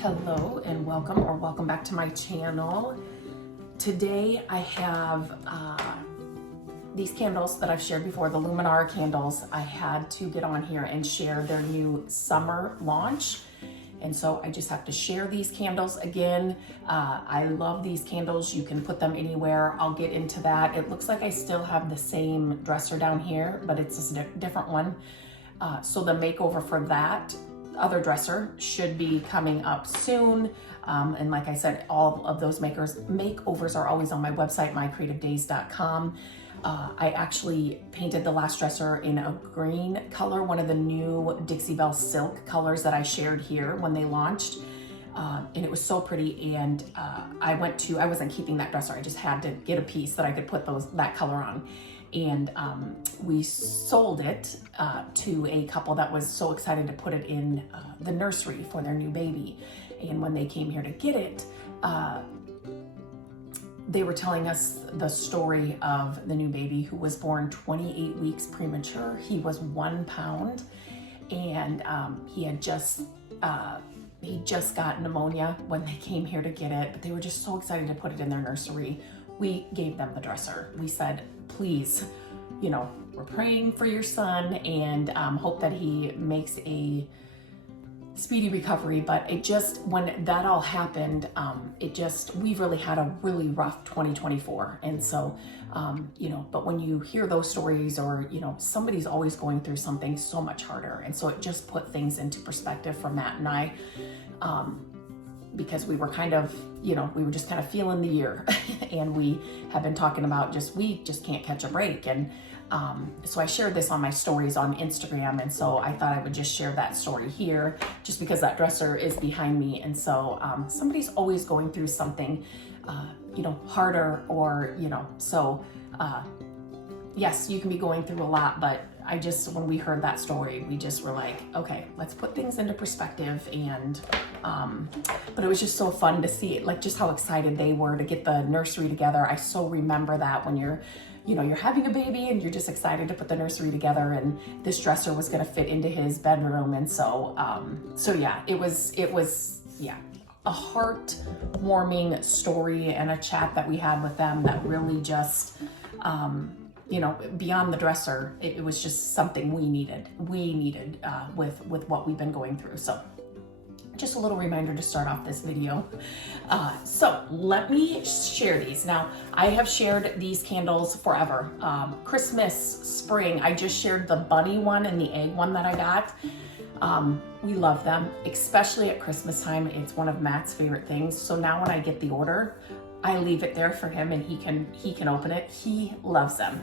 Hello and welcome back to my channel. Today I have these candles that I've shared before, the Luminara candles. I had to get on here and share their new summer launch. And so I just have to share these candles again. I love these candles. You can put them anywhere. I'll get into that. It looks like I still have the same dresser down here, but it's a different one. So the makeover for that other dresser should be coming up soon. And like I said, all of those makeovers are always on my website, mycreativedays.com. I actually painted the last dresser in a green color, one of the new Dixie Belle silk colors that I shared here when they launched. And it was so pretty. And I wasn't keeping that dresser. I just had to get a piece that I could put that color on. And we sold it to a couple that was so excited to put it in the nursery for their new baby. And when they came here to get it, they were telling us the story of the new baby who was born 28 weeks premature. He was 1 pound, and he just got pneumonia when they came here to get it, but they were just so excited to put it in their nursery. We gave them the dresser. We said, please, we're praying for your son and hope that he makes a speedy recovery. But when that all happened, we've really had a really rough 2024. And so, but when you hear those stories or, somebody's always going through something so much harder. And so it just put things into perspective for Matt and I, because we were we were just kind of feeling the year and we have been talking about we just can't catch a break. And so I shared this on my stories on Instagram. And so I thought I would just share that story here just because that dresser is behind me. And so somebody's always going through something, harder or, yes, you can be going through a lot, but when we heard that story, we just were like, okay, let's put things into perspective. And, but it was just so fun to see it, just how excited they were to get the nursery together. I so remember that when you're having a baby and you're just excited to put the nursery together, and this dresser was going to fit into his bedroom. And so, yeah, it was a heartwarming story and a chat that we had with them that really just, beyond the dresser, it was just something we needed with what we've been going through. So just a little reminder to start off this video. So let me share these. Now, I have shared these candles forever. Christmas, spring, I just shared the bunny one and the egg one that I got. We love them, especially at Christmas time. It's one of Matt's favorite things. So now when I get the order, I leave it there for him and he can open it. He loves them.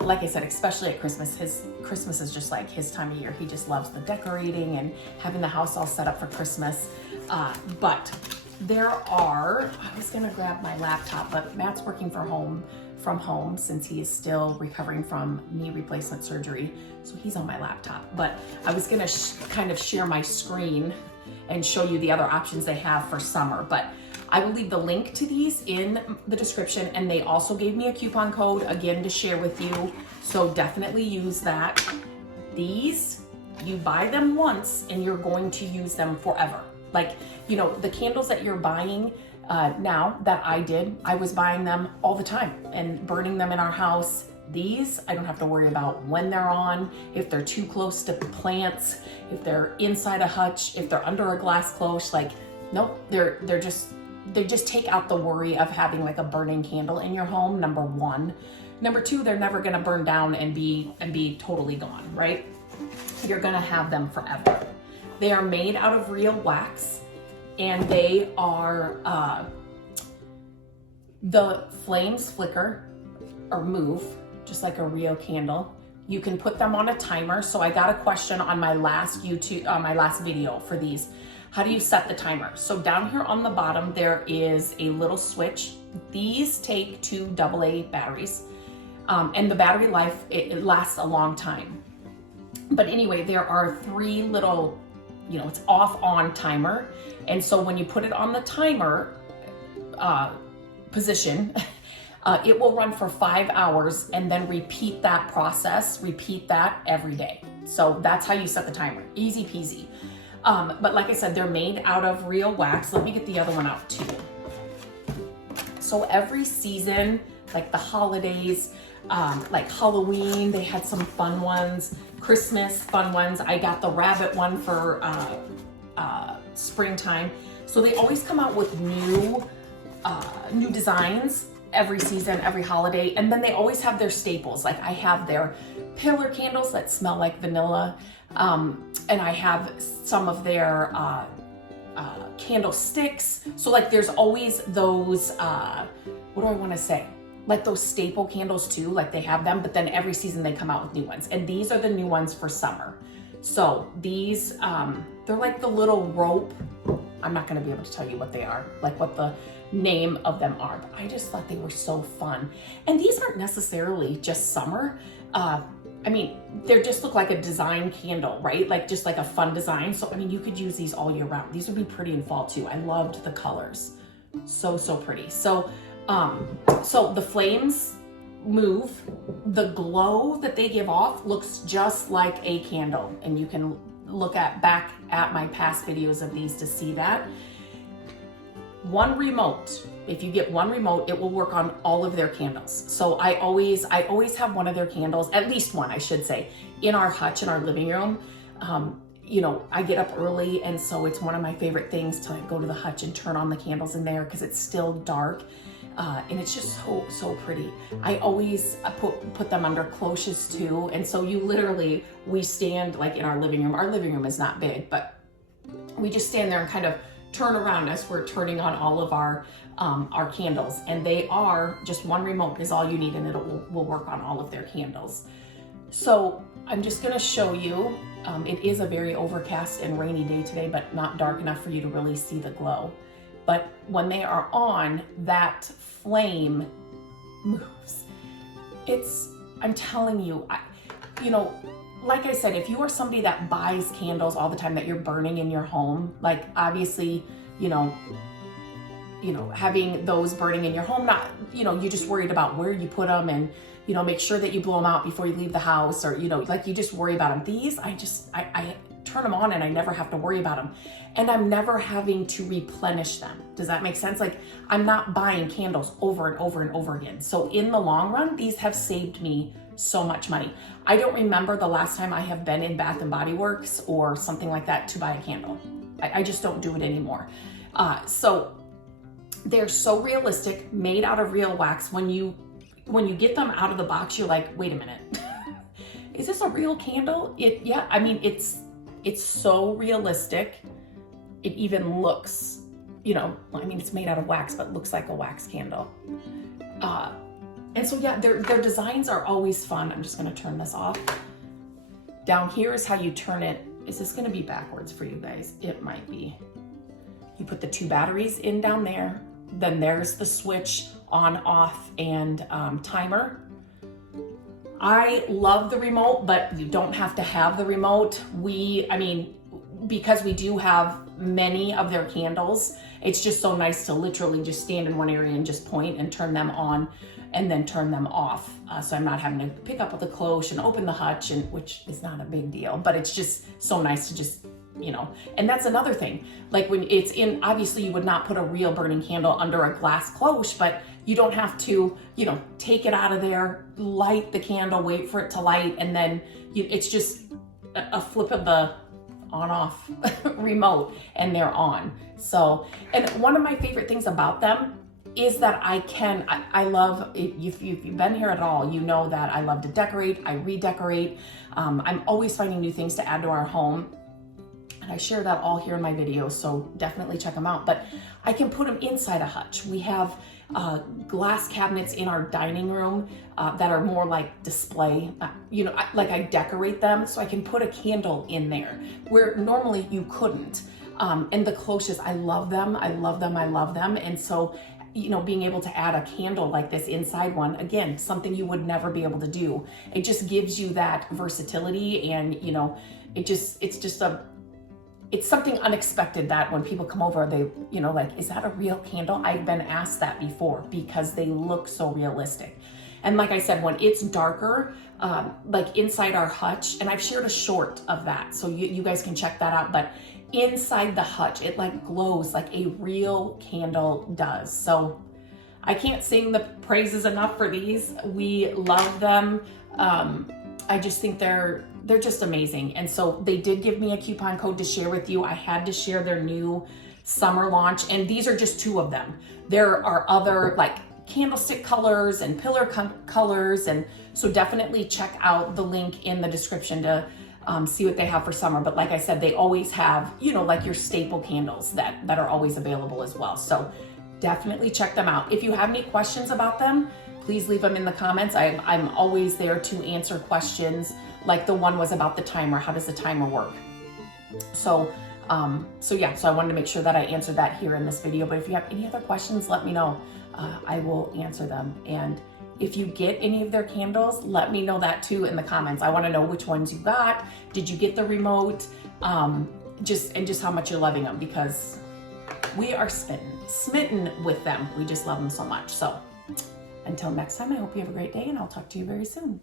Like I said, especially at Christmas, Christmas is just like his time of year. He just loves the decorating and having the house all set up for Christmas. But I was gonna grab my laptop, but Matt's working from home since he is still recovering from knee replacement surgery. So he's on my laptop, but I was gonna kind of share my screen and show you the other options they have for summer. But I will leave the link to these in the description, and they also gave me a coupon code again to share with you. So definitely use that. These, you buy them once and you're going to use them forever. The candles that you're buying now that I was buying them all the time and burning them in our house. These, I don't have to worry about when they're on, if they're too close to plants, if they're inside a hutch, if they're under a glass cloche. Nope, they just take out the worry of having a burning candle in your home, number one. Number two, they're never gonna burn down and be totally gone, right? You're gonna have them forever. They are made out of real wax, and they are, the flames flicker or move, just like a real candle. You can put them on a timer. So I got a question on my last video for these. How do you set the timer? So down here on the bottom, there is a little switch. These take 2 AA batteries, and the battery life, it lasts a long time. But anyway, there are 3 little, it's off on timer. And so when you put it on the timer position, it will run for 5 hours and then repeat that process, repeat that every day. So that's how you set the timer, easy peasy. But like I said, they're made out of real wax. Let me get the other one out too. So every season, like the holidays, like Halloween, they had some fun ones. Christmas, fun ones. I got the rabbit one for springtime. So they always come out with new designs every season, every holiday. And then they always have their staples. Like I have their pillar candles that smell like vanilla. And I have some of their candlesticks. So like there's always those, what do I want to say? Like those staple candles too, like they have them, but then every season they come out with new ones. And these are the new ones for summer. So these, they're like the little rope. I'm not going to be able to tell you what they are, like what the name of them are, but I just thought they were so fun. And these aren't necessarily just summer. I mean, they just look like a design candle, right? Like just like a fun design. So, I mean, you could use these all year round. These would be pretty in fall too. I loved the colors. So, so pretty. So, so the flames move. The glow that they give off looks just like a candle. And you can look back at my past videos of these to see that. One remote, if you get one remote, it will work on all of their candles. So I always have one of their candles, at least one, I should say, in our hutch, in our living room. You know, I get up early, and so it's one of my favorite things to go to the hutch and turn on the candles in there because it's still dark. And it's just so pretty. I always put them under cloches too. And so we stand like in our living room. Our living room is not big, but we just stand there and kind of turn around as we're turning on all of our candles. And they are just one remote is all you need, and it will work on all of their candles. So I'm just gonna show you, it is a very overcast and rainy day today, but not dark enough for you to really see the glow. But when they are on, that flame moves. I'm telling you, you know, like I said, if you are somebody that buys candles all the time that you're burning in your home, like obviously, you know, having those burning in your home, not, you know, you're just worried about where you put them and, you know, make sure that you blow them out before you leave the house, or, you know, like you just worry about them. These, I turn them on and I never have to worry about them. And I'm never having to replenish them. Does that make sense? Like I'm not buying candles over and over and over again. So in the long run, these have saved me so much money. I don't remember the last time I have been in Bath and Body Works or something like that to buy a candle. I just don't do it anymore. So they're so realistic, made out of real wax. When you get them out of the box, you're like, wait a minute, is this a real candle? Yeah, I mean, it's so realistic. It even looks, you know, I mean, it's made out of wax, but looks like a wax candle. And so yeah, their designs are always fun. I'm just gonna turn this off. Down here is how you turn it. Is this gonna be backwards for you guys? It might be. You put the 2 batteries in down there. Then there's the switch on, off, and timer. I love the remote, but you don't have to have the remote. I mean, because we do have many of their candles, it's just so nice to literally just stand in one area and just point and turn them on and then turn them off. So I'm not having to pick up with the cloche and open the hutch, which is not a big deal, but it's just so nice to just, you know. And that's another thing. Like when it's in, obviously you would not put a real burning candle under a glass cloche, but you don't have to, you know, take it out of there, light the candle, wait for it to light, and then it's just a flip of the on-off remote and they're on. So, and one of my favorite things about them is that I love, if you've been here at all, you know that I love to decorate, I redecorate. I'm always finding new things to add to our home. And I share that all here in my videos, so definitely check them out. But I can put them inside a hutch. We have glass cabinets in our dining room that are more like display, you know, like I decorate them so I can put a candle in there where normally you couldn't. And the cloches, I love them. I love them. I love them. And so, you know, being able to add a candle like this inside one, again, something you would never be able to do. It just gives you that versatility, and, you know, it's something unexpected that when people come over, they, you know, like, is that a real candle? I've been asked that before because they look so realistic. And like I said, when it's darker, like inside our hutch, and I've shared a short of that, so you guys can check that out, but inside the hutch. It like glows like a real candle does. So I can't sing the praises enough for these. We love them. I just think they're just amazing. And so they did give me a coupon code to share with you. I had to share their new summer launch, and these are just 2 of them. There are other like candlestick colors and pillar colors, and so definitely check out the link in the description to see what they have for summer. But like I said, they always have, you know, like your staple candles that are always available as well. So definitely check them out. If you have any questions about them, please leave them in the comments. I'm always there to answer questions. Like the one was about the timer. How does the timer work? So yeah, so I wanted to make sure that I answered that here in this video. But if you have any other questions, let me know. I will answer them. And if you get any of their candles, let me know that too in the comments. I want to know which ones you got. Did you get the remote? Just how much you're loving them, because we are smitten with them. We just love them so much. So until next time, I hope you have a great day, and I'll talk to you very soon.